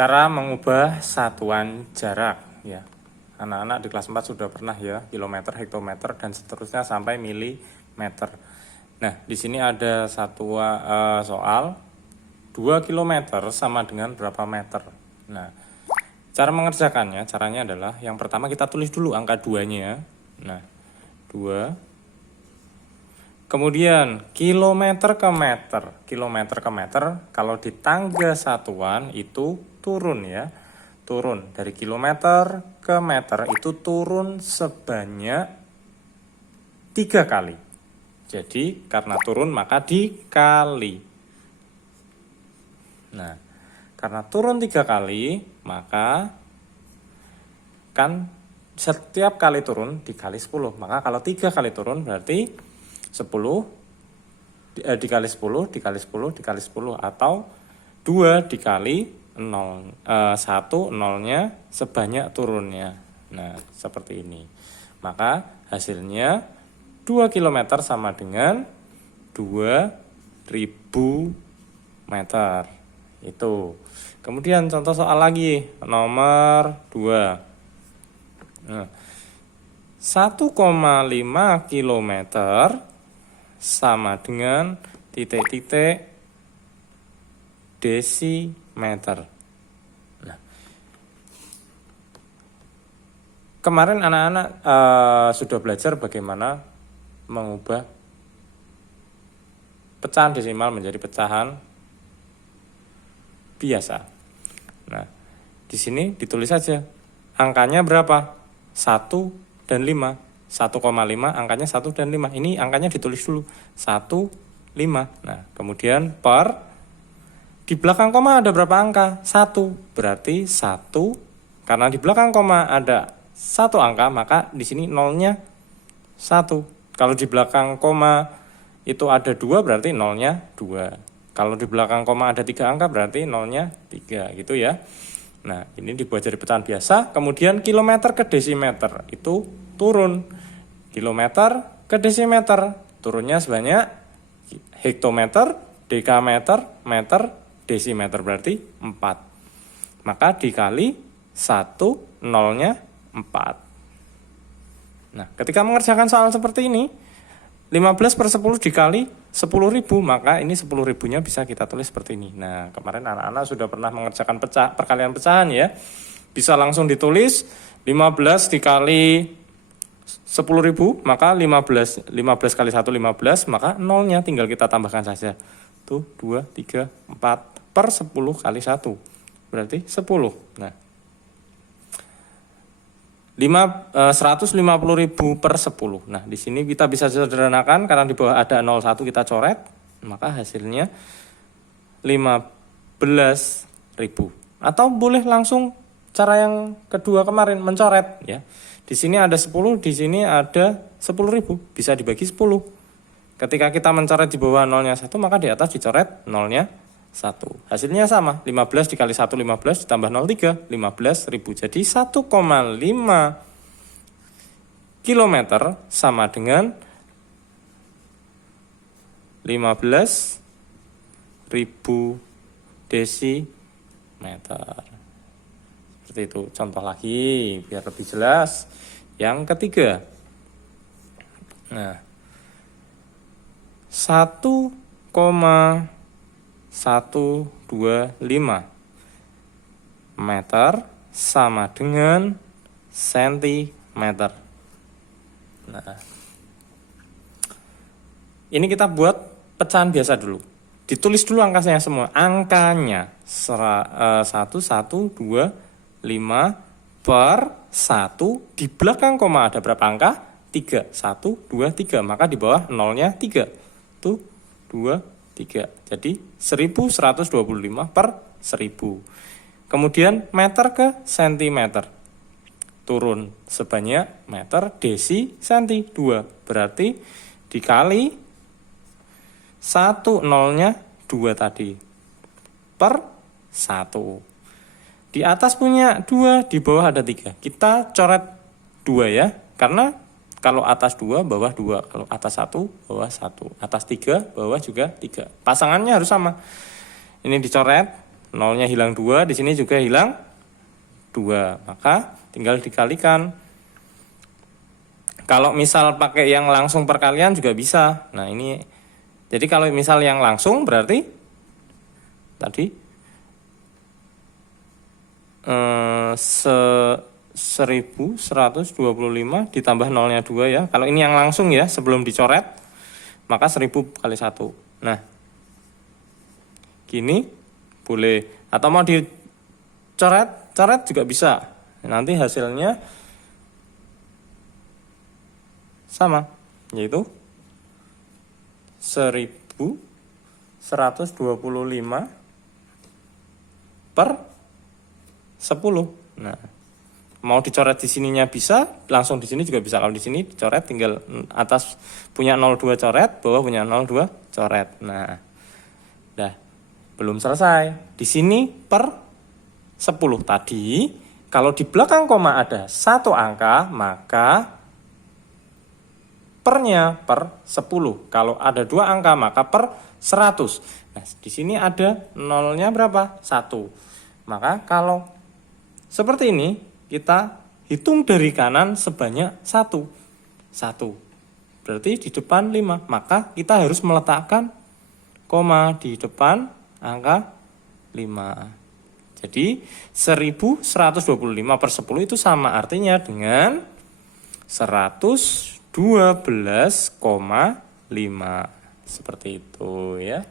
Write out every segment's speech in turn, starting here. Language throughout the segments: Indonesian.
Cara mengubah satuan jarak ya. Anak-anak di kelas 4 sudah pernah ya, kilometer, hektometer dan seterusnya sampai milimeter. Nah, di sini ada satu soal 2 km sama dengan berapa meter. Nah, cara mengerjakannya, caranya adalah yang pertama kita tulis dulu angka 2-nya. Nah, 2. Kemudian kilometer ke meter, kalau di tangga satuan itu turun ya. Turun dari kilometer ke meter itu turun sebanyak 3 kali. Jadi karena turun maka dikali. Nah, karena turun 3 kali maka kan setiap kali turun dikali 10. Maka kalau 3 kali turun berarti 10 dikali 10 dikali 10 dikali 10 atau 2 dikali 0, 1 nolnya sebanyak turunnya. Nah, seperti ini. Maka hasilnya 2 km sama dengan 2000 meter. Itu. Kemudian contoh soal lagi, nomor 2. Nah, 1,5 km sama dengan titik-titik desimeter. Nah, kemarin anak-anak sudah belajar bagaimana mengubah pecahan desimal menjadi pecahan biasa. Nah, di sini ditulis saja angkanya berapa? 1 dan 5. 1,5 angkanya 1 dan 5. Ini angkanya ditulis dulu. 1, 5. Nah, kemudian per di belakang koma ada berapa angka? 1. Berarti 1 karena di belakang koma ada 1 angka, maka di sini nolnya 1. Kalau di belakang koma itu ada 2 berarti nolnya 2. Kalau di belakang koma ada 3 angka berarti nolnya 3 gitu ya. Nah, ini dibuat jadi pecahan biasa. Kemudian kilometer ke desimeter itu turun. Kilometer ke desimeter turunnya sebanyak hektometer, dekameter, meter, desimeter berarti 4. Maka dikali 1 nolnya 4. Nah, ketika mengerjakan soal seperti ini 15/10 dikali 10.000, maka ini 10.000-nya bisa kita tulis seperti ini. Nah, kemarin anak-anak sudah pernah mengerjakan perkalian pecahan ya. Bisa langsung ditulis 15 dikali 10.000, maka 15 kali 1 15, maka nolnya tinggal kita tambahkan saja. Tuh 2, 3, 4 per 10 kali 1. Berarti 10. Nah, 150.000 per 10. Nah, di sini kita bisa sederhanakan karena di bawah ada 01 kita coret, maka hasilnya 15.000. Atau boleh langsung cara yang kedua kemarin mencoret ya. Di sini ada 10, di sini ada 10.000, bisa dibagi 10. Ketika kita mencoret di bawah nolnya 1, maka di atas dicoret nolnya 1. Hasilnya sama, 15 dikali 1 15 ditambah 0 3, 15.000. Jadi 1,5 km sama dengan 15.000 desimeter. Seperti itu. Contoh lagi biar lebih jelas. Yang ketiga. Nah, 1,125 meter sama dengan sentimeter. Nah, ini kita buat pecahan biasa dulu. Ditulis dulu angkanya semua. Angkanya 1,125 per 1. Di belakang koma ada berapa angka? 3. 1, 2, 3. Maka di bawah nolnya 3. Tuh, 2, 3. Jadi 1125 per 1000. Kemudian meter ke sentimeter. Turun sebanyak meter, desi, senti. 2. Berarti dikali 1 nolnya 2 tadi. Per 1. Di atas punya 2, di bawah ada 3. Kita coret 2 ya. Karena kalau atas 2, bawah 2. Kalau atas 1, bawah 1. Atas 3, bawah juga 3. Pasangannya harus sama. Ini dicoret. nolnya hilang 2, di sini juga hilang 2. Maka tinggal dikalikan. Kalau misal pakai yang langsung perkalian juga bisa. Nah, ini jadi kalau misal yang langsung berarti tadi 1125 ditambah nolnya 2 ya. Kalau ini yang langsung ya, sebelum dicoret, maka 1000 kali 1. Nah, gini boleh. Atau mau dicoret, coret juga bisa. Nanti hasilnya sama, yaitu 1125 per 10. Nah, mau dicoret di sininya bisa, langsung di sini juga bisa. Kalau di sini dicoret tinggal atas punya 02 coret, bawah punya 02 coret. Nah, dah belum selesai. Di sini per 10 tadi, kalau di belakang koma ada satu angka, maka pernya per 10. Kalau ada 2 angka maka per 100. Nah, di sini ada nolnya berapa? 1. Maka kalau seperti ini kita hitung dari kanan sebanyak 1. Berarti di depan 5. Maka kita harus meletakkan koma di depan angka 5. Jadi 1125 per 10 itu sama artinya dengan 112,5. Seperti itu ya.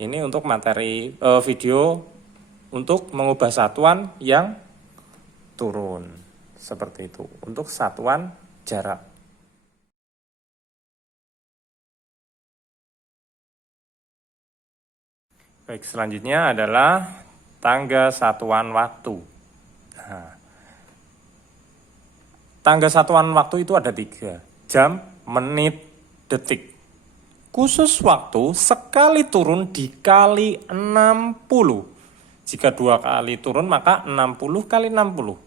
Ini untuk materi video untuk mengubah satuan yang turun. Seperti itu untuk satuan jarak. Baik, selanjutnya adalah tangga satuan waktu. Nah, tangga satuan waktu itu ada 3. Jam, menit, detik. Khusus waktu sekali turun dikali 60. Jika 2 kali turun maka 60 kali 60.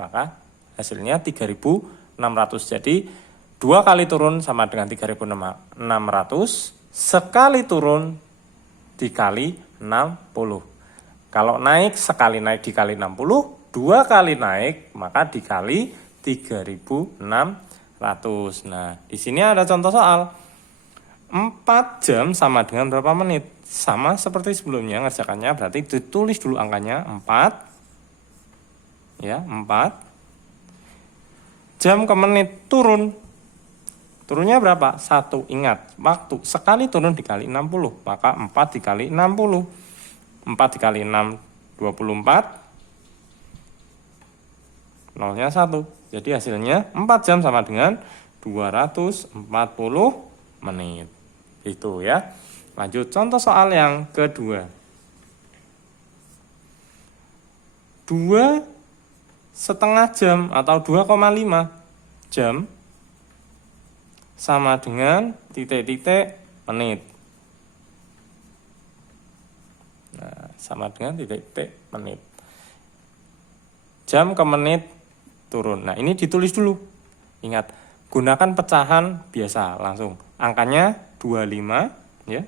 Maka hasilnya 3600. Jadi 2 kali turun sama dengan 3600. Sekali turun dikali 60. Kalau naik, sekali naik dikali 60. 2 kali naik maka dikali 3600. Nah, di sini ada contoh soal. 4 jam sama dengan berapa menit? Sama seperti sebelumnya ngerjakannya, berarti ditulis dulu angkanya 4. Ya, 4. Jam ke menit turun. Turunnya berapa? 1. Ingat, waktu sekali turun dikali 60, maka 4 dikali 60. 4 dikali 6, 24. Nolnya 1. Jadi hasilnya 4 jam sama dengan 240 menit. Itu ya. Lanjut contoh soal yang kedua. 2,5 jam atau 2,5 jam sama dengan titik-titik menit. Nah, sama dengan titik-titik menit. Jam ke menit turun. Nah, ini ditulis dulu. Ingat, gunakan pecahan biasa langsung. Angkanya 25 ya.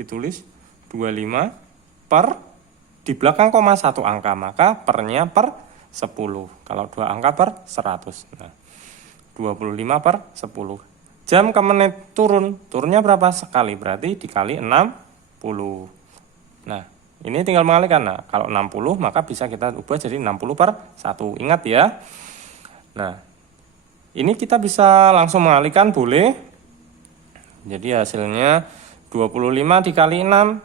Ditulis 25 per di belakang koma 1 angka, maka pernya per 10. Kalau 2 angka per 100. Nah, 25 per 10. Jam ke menit turun. Turunnya berapa? Sekali, berarti dikali 60. Nah, ini tinggal mengalihkan. Nah, kalau 60 maka bisa kita ubah jadi 60 per 1. Ingat ya. Nah, ini kita bisa langsung mengalihkan, boleh. Jadi hasilnya 25 dikali 6,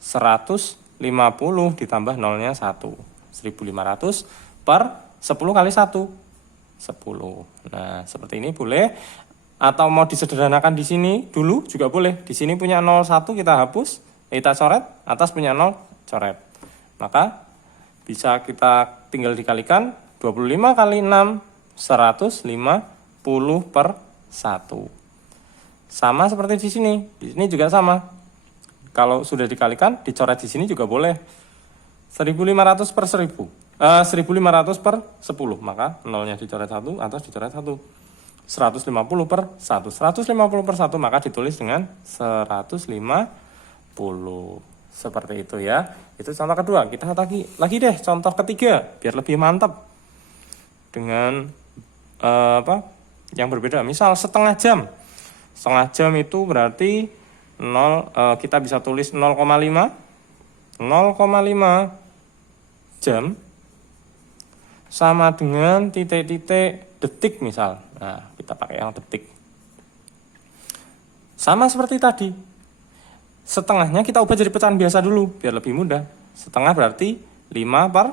150 ditambah nolnya 1. 1500 per 10 kali 1. 10. Nah, seperti ini boleh. Atau mau disederhanakan di sini dulu juga boleh. Di sini punya 01 kita hapus, kita coret, atas punya 0 coret. Maka bisa kita tinggal dikalikan 25 kali 6, 150 per 1. Sama seperti di sini. Di sini juga sama. Kalau sudah dikalikan, dicoret di sini juga boleh. 1500 per 1000. 1500 per 10. Maka nolnya dicoret 1, atas dicoret 1. 150 per 1. 150 per 1 maka ditulis dengan 150. Seperti itu ya. Itu contoh kedua. Kita lagi deh contoh ketiga biar lebih mantap. Dengan yang berbeda. Misal setengah jam. Setengah jam itu berarti kita bisa tulis 0,5 jam sama dengan titik-titik detik misal. Nah, kita pakai yang detik. Sama seperti tadi. Setengahnya kita ubah jadi pecahan biasa dulu biar lebih mudah. Setengah berarti 5 per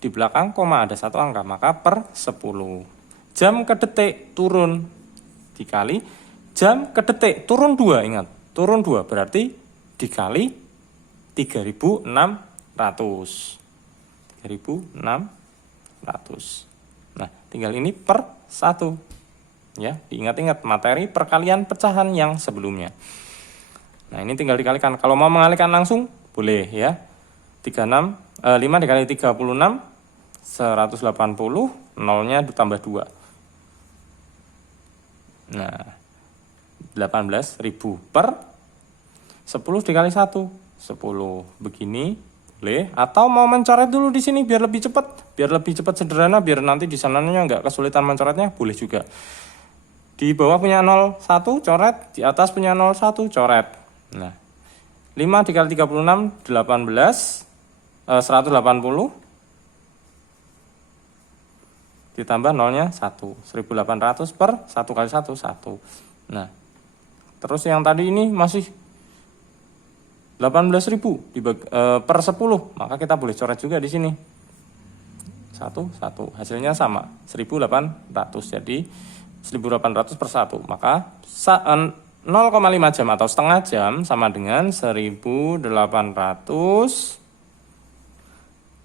di belakang koma ada satu angka, maka per 10. Jam ke detik turun dikali jam ke detik turun 2, ingat. Turun 2 berarti dikali 3600. 3600. Nah, tinggal ini per 1. Ya, diingat-ingat materi perkalian pecahan yang sebelumnya. Nah, ini tinggal dikalikan. Kalau mau mengalihkan langsung, boleh ya. 5 dikali 36, 180, nolnya ditambah 2. Nah, 18.000 per 10 dikali 1, 10. Begini, boleh. Atau mau mencoret dulu di sini biar lebih cepat. Biar lebih cepat sederhana, biar nanti di sananya nggak kesulitan mencoretnya, boleh juga. Di bawah punya 01, coret. Di atas punya 01, coret. Nah, 5 dikali 36, 180. Ditambah nolnya 1. 1800 per 1 kali 1, 1. Nah, terus yang tadi ini masih 18.000 per 10. Maka kita boleh coret juga di sini. 1, 1. Hasilnya sama, 1800. Jadi 1800 per 1. Maka 0,5 jam atau setengah jam sama dengan 1800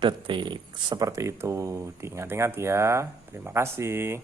detik. Seperti itu. Diingat-ingat ya. Terima kasih.